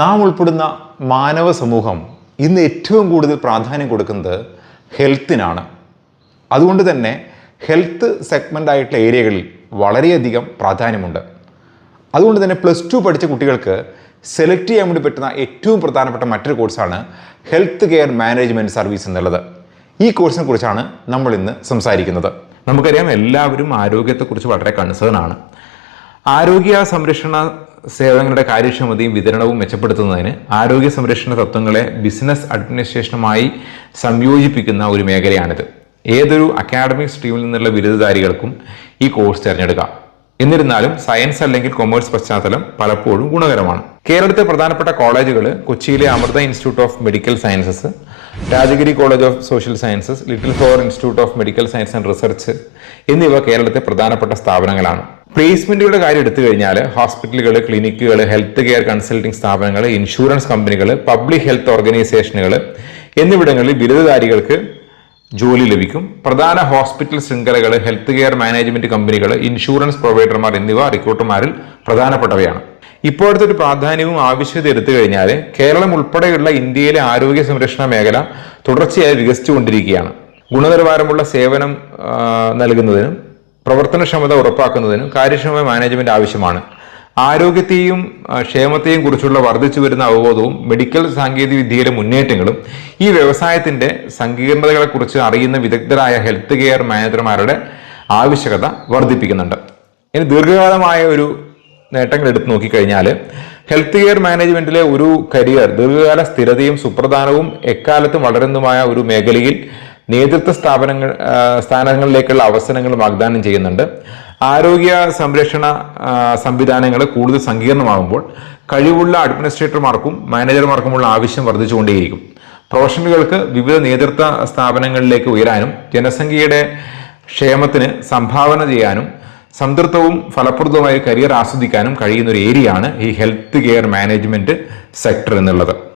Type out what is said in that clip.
നാം ഉൾപ്പെടുന്ന മാനവ സമൂഹം ഇന്ന് ഏറ്റവും കൂടുതൽ പ്രാധാന്യം കൊടുക്കുന്നത് ഹെൽത്തിനാണ്. അതുകൊണ്ട് തന്നെ ഹെൽത്ത് സെഗ്മെൻ്റ് ആയിട്ടുള്ള ഏരിയകളിൽ വളരെയധികം പ്രാധാന്യമുണ്ട്. അതുകൊണ്ട് തന്നെ +2 പഠിച്ച കുട്ടികൾക്ക് സെലക്ട് ചെയ്യാൻ വേണ്ടി പറ്റുന്ന ഏറ്റവും പ്രധാനപ്പെട്ട മറ്റൊരു കോഴ്സാണ് ഹെൽത്ത് കെയർ മാനേജ്മെൻറ്റ് സർവീസ് എന്നുള്ളത്. ഈ കോഴ്സിനെ കുറിച്ചാണ് നമ്മൾ ഇന്ന് സംസാരിക്കുന്നത്. നമുക്കറിയാം, എല്ലാവരും ആരോഗ്യത്തെക്കുറിച്ച് വളരെ കൺസേൺ ആണ്. ആരോഗ്യ സംരക്ഷണ സേവനങ്ങളുടെ കാര്യക്ഷമതയും വിതരണവും മെച്ചപ്പെടുത്തുന്നതിന് ആരോഗ്യ സംരക്ഷണ തത്വങ്ങളെ ബിസിനസ് അഡ്മിനിസ്ട്രേഷനുമായി സംയോജിപ്പിക്കുന്ന ഒരു മേഖലയാണിത്. ഏതൊരു അക്കാഡമിക് സ്ട്രീമിൽ നിന്നുള്ള ബിരുദധാരികൾക്കും ഈ കോഴ്സ് തിരഞ്ഞെടുക്കാം. എന്നിരുന്നാലും സയൻസ് അല്ലെങ്കിൽ കൊമേഴ്സ് പശ്ചാത്തലം പലപ്പോഴും ഗുണകരമാണ്. കേരളത്തിലെ പ്രധാനപ്പെട്ട കോളേജുകൾ കൊച്ചിയിലെ Amrita institute of medical sciences, Rajagiri college of social sciences, little flower institute of medical science and research എന്നിവ കേരളത്തിലെ പ്രധാനപ്പെട്ട സ്ഥാപനങ്ങളാണ്. പ്ലേസ്മെന്റുകളുടെ കാര്യം എടുത്തു കഴിഞ്ഞാൽ ഹോസ്പിറ്റലുകൾ, ക്ലിനിക്കുകൾ, ഹെൽത്ത് കെയർ കൺസൾട്ടിംഗ് സ്ഥാപനങ്ങൾ, ഇൻഷുറൻസ് കമ്പനികൾ, പബ്ലിക് ഹെൽത്ത് ഓർഗനൈസേഷനുകൾ എന്നിവിടങ്ങളിൽ ബിരുദധാരികൾക്ക് ജോലി ലഭിക്കും. പ്രധാന ഹോസ്പിറ്റൽ ശൃംഖലകൾ, ഹെൽത്ത് കെയർ മാനേജ്മെന്റ് കമ്പനികൾ, ഇൻഷുറൻസ് പ്രൊവൈഡർമാർ എന്നിവ റിക്രൂട്ടർമാരിൽ പ്രധാനപ്പെട്ടവയാണ്. ഇപ്പോഴത്തെ ഒരു പ്രാധാന്യവും ആവശ്യകത എടുത്തു കഴിഞ്ഞാൽ കേരളം ഉൾപ്പെടെയുള്ള ഇന്ത്യയിലെ ആരോഗ്യ സംരക്ഷണ മേഖല തുടർച്ചയായി വികസിച്ചുകൊണ്ടിരിക്കുകയാണ്. ഗുണനിലവാരമുള്ള സേവനം നൽകുന്നതിനും പ്രവർത്തനക്ഷമത ഉറപ്പാക്കുന്നതിനും കാര്യക്ഷമമായ മാനേജ്മെന്റ് ആവശ്യമാണ്. ആരോഗ്യത്തെയും ക്ഷേമത്തെയും കുറിച്ചുള്ള വർദ്ധിച്ചു വരുന്ന അവബോധവും മെഡിക്കൽ സാങ്കേതിക വിദ്യയിലെ മുന്നേറ്റങ്ങളും ഈ വ്യവസായത്തിന്റെ സങ്കീർണതകളെക്കുറിച്ച് അറിയുന്ന വിദഗ്ധരായ ഹെൽത്ത് കെയർ മാനേജർമാരുടെ ആവശ്യകത വർദ്ധിപ്പിക്കുന്നുണ്ട്. ഇനി ദീർഘകാലമായ ഒരു നേട്ടങ്ങൾ എടുത്തു നോക്കിക്കഴിഞ്ഞാൽ ഹെൽത്ത് കെയർ മാനേജ്മെന്റിലെ ഒരു കരിയർ ദീർഘകാല സ്ഥിരതയും സുപ്രധാനവും എക്കാലത്തും വളരുന്നതുമായ ഒരു മേഖലയിൽ നേതൃത്വ സ്ഥാനങ്ങളിലേക്കുള്ള അവസരങ്ങൾ വാഗ്ദാനം ചെയ്യുന്നുണ്ട്. ആരോഗ്യ സംരക്ഷണ സംവിധാനങ്ങൾ കൂടുതൽ സങ്കീർണമാകുമ്പോൾ കഴിവുള്ള അഡ്മിനിസ്ട്രേറ്റർമാർക്കും മാനേജർമാർക്കുമുള്ള ആവശ്യം വർദ്ധിച്ചുകൊണ്ടേയിരിക്കും. പ്രൊഫഷണലുകൾക്ക് വിവിധ നേതൃത്വ സ്ഥാപനങ്ങളിലേക്ക് ഉയരാനും ജനസംഖ്യയുടെ ക്ഷേമത്തിന് സംഭാവന ചെയ്യാനും സംതൃപ്തവും ഫലപ്രദവുമായ കരിയർ ആസ്വദിക്കാനും കഴിയുന്ന ഒരു ഏരിയയാണ് ഈ ഹെൽത്ത് കെയർ മാനേജ്മെന്റ് സെക്ടർ എന്നുള്ളത്.